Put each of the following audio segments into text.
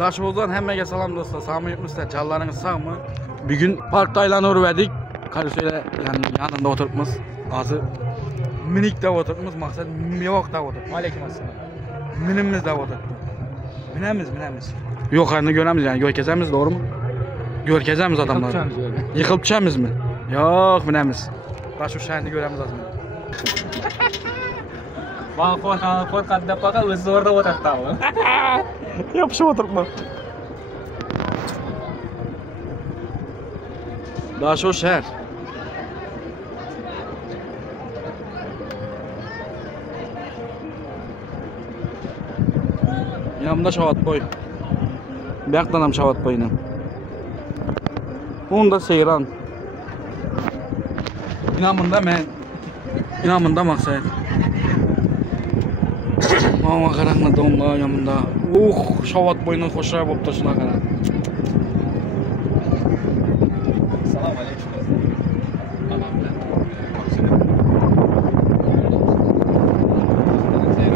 Daşoğuz'dan hemmege salam dostlar. Sağmı yutmuşlar. Çallarınız sağ mı? Bir gün parkta aylanıverdik. Karısıyla yani yanında oturtmuz. Azı minik de oturtmuz. Maksat yok da oturtmuz. Aleykümselam. Minimiz de oturtmuz. Minemiz. Yukarını göremiz yani. Görkezemiz doğru mu? Görkezemiz adamlar. Yıkılıp düşemiz mi? Yok minemiz. Daşoğuz şehrini göremiz azı. Korkan da baka özü orada oturttu abi. Yapışıp oturtma. Daşoğuz şehir. Yanımda Şavat boy. Bir yaktanam Şavat boyuna. Onu da Seyran. İnamında men. İnamında maksat. Mama karanlık donda yanımda. Şavat boyuna hoşlar bolup da şuna karan. Salam aleyküm.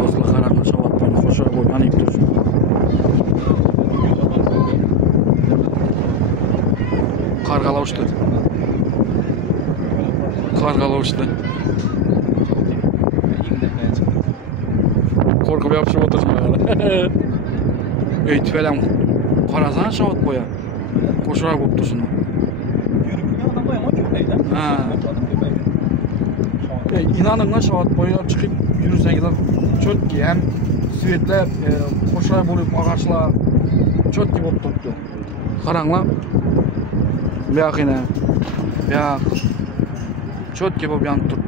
Dostlar karanlık Şavat boyuna hoşlar bolup anayıp dursun. Kargala uçtu. Korkup yapışıp otursun ayağa. Öğüt velem. Karasana Şavat boya. Koşarak bolup dursun. Ha. İnanın lan Şavat boya çıkıp yürüsen gider. Çok ki hem süvetler koşarak bolup ağaçlar çok ki bolup durdu. Karanla. Biyak yine. Biyak. Çok ki bolup yanıp durdu.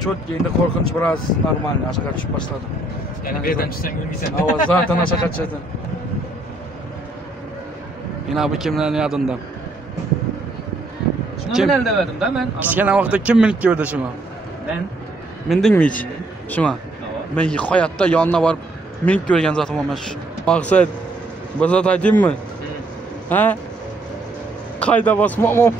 Çok yeni korkunç biraz normal aşağı düşüp başladı. Yani birden düşsen ölmeysen. Ama zaten aşağı kaçacaktın. Yine bu kimlerin yadında? Şunu ben elde verdim de ben. Sen vakti kim minik gördü şuna? Ben. Mindin mi hiç? Şuna? Tamam. Ben hayatta yanına varıp minik görgen zaten ama şu. Maksat, bu zat aytayım mı? Ha? Kayda basmam.